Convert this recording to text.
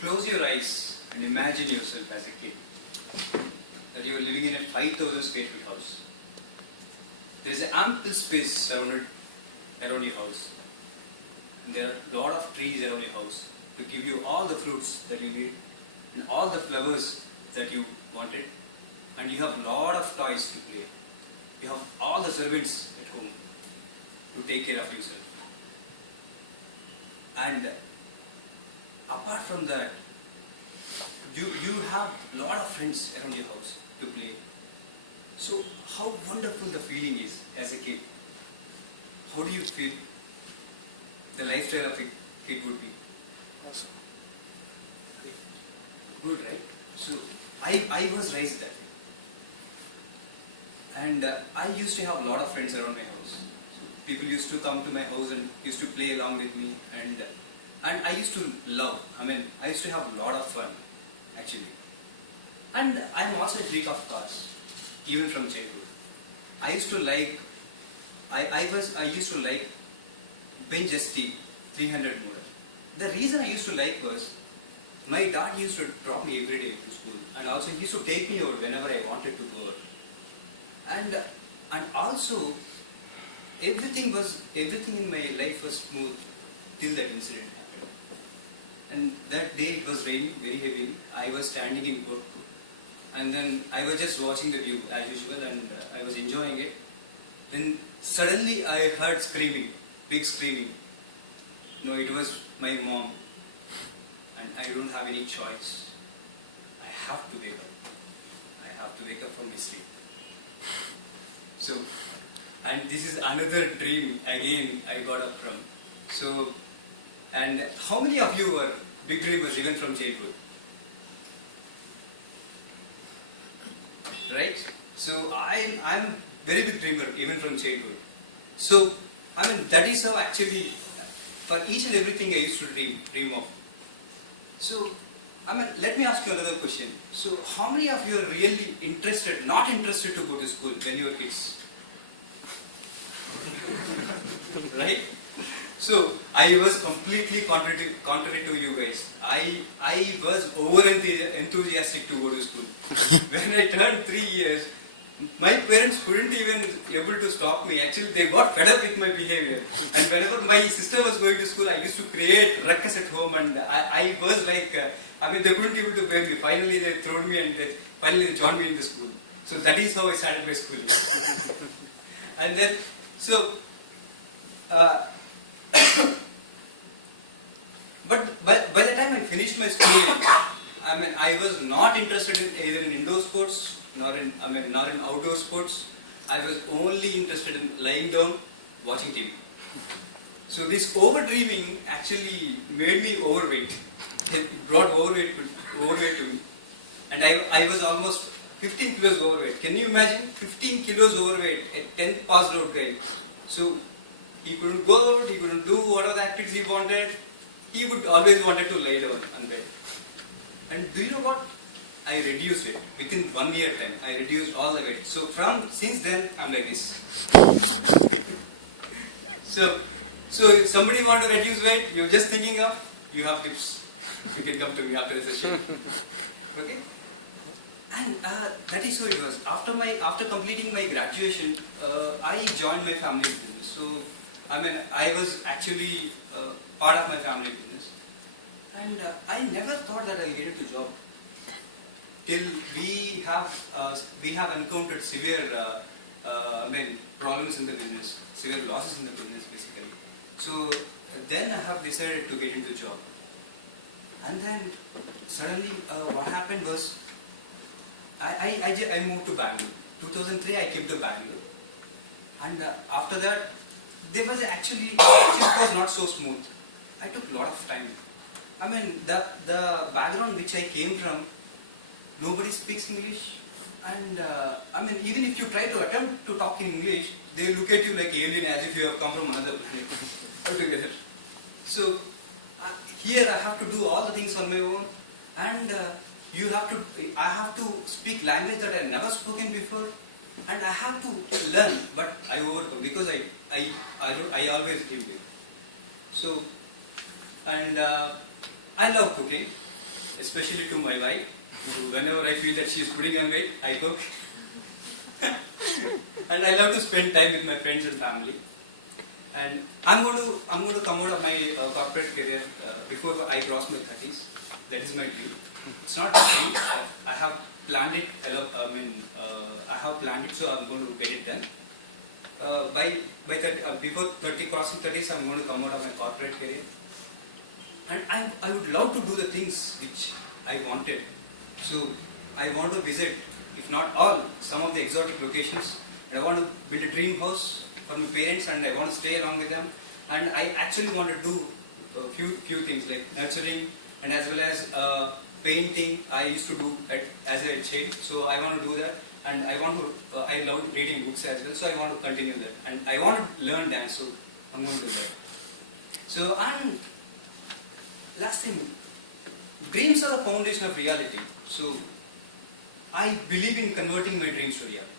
Close your eyes and imagine yourself as a kid. That you are living in a 5,000 square feet house. There is an ample space surrounded around your house. And there are a lot of trees around your house to give you all the fruits that you need and all the flowers that you wanted. And you have a lot of toys to play. You have all the servants at home to take care of yourself. And apart from that, you have a lot of friends around your house to play. So how wonderful the feeling is as a kid. How do you feel the lifestyle of a kid would be? Awesome. Good, right? So I was raised that way. And I used to have a lot of friends around my house. So people used to come to my house and used to play along with me, and I used to love. I used to have a lot of fun, actually. And I'm also a freak of cars, even from childhood. I used to like. I used to like Benz ST 300 model. The reason I used to like was my dad used to drop me every day to school, and also he used to take me out whenever I wanted to go out. And also everything in my life was smooth till that incident happened. And that day it was raining very heavily. I was standing in court, and then I was just watching the view as usual, and I was enjoying it. Then suddenly I heard screaming, big screaming. No, it was my mom, and I don't have any choice. I have to wake up. I have to wake up from my sleep. So, and this is another dream again I got up from. So, and how many of you were big dreamers even from childhood? Right? So I'm very big dreamer even from childhood. So that is how actually for each and everything I used to dream of. So let me ask you another question. So how many of you are really not interested to go to school when you were kids? Right? So I was completely contrary to you guys. I was over enthusiastic to go to school. When I turned 3 years, my parents couldn't even able to stop me. Actually, they got fed up with my behavior. And whenever my sister was going to school, I used to create ruckus at home, and I was like, they couldn't able to bear me. Finally, they threw me, and finally they joined me in the school. So that is how I started my schooling. And then, so. But by the time I finished my schooling, I was not interested in either in indoor sports nor in outdoor sports. I was only interested in lying down, watching TV. So this overdreaming actually made me overweight. It brought overweight to me, and I was almost 15 kilos overweight. Can you imagine 15 kilos overweight, a 10th passed out guy? So he couldn't go out, he couldn't do whatever the activities he wanted. He would always wanted to lie down on bed. And do you know what? I reduced it. Within 1 year time, I reduced all the weight. So since then, I'm like this. So if somebody want to reduce weight, you're just thinking of, you have tips. You can come to me after the session. Okay? And that is how it was. After completing my graduation, I joined my family business. So I was actually part of my family business, and I never thought that I'll get into job till we have encountered severe problems in the business, severe losses in the business basically. So then I have decided to get into job, and then suddenly what happened was I moved to Bangalore. 2003 I came to Bangalore, and after that there was actually it was not so smooth. I took a lot of time. The background which I came from, nobody speaks English, and even if you try to attempt to talk in English, they look at you like alien, as if you have come from another planet altogether. So here I have to do all the things on my own, and I have to speak language that I have never spoken before, and I have to learn, but I overcome because I always give it. So, and I love cooking. especially to my wife. Whenever I feel that she is putting on weight, I cook. And I love to spend time with my friends and family. And I'm going to come out of my corporate career before I cross my 30s. That is my dream. It's not a dream. I have planned it. I have planned it, so I'm going to get it done. Before 30 crossing 30s, I'm going to come out of my corporate career. And I would love to do the things which I wanted. So I want to visit, if not all, some of the exotic locations. And I want to build a dream house for my parents, and I want to stay along with them. And I actually want to do a few things like nurturing, and as well as painting. I used to do it as a child, so I want to do that. And I love reading books as well, so I want to continue that. And I want to learn dance, so I'm going to do that. So, and last thing, dreams are the foundation of reality. So I believe in converting my dreams to reality.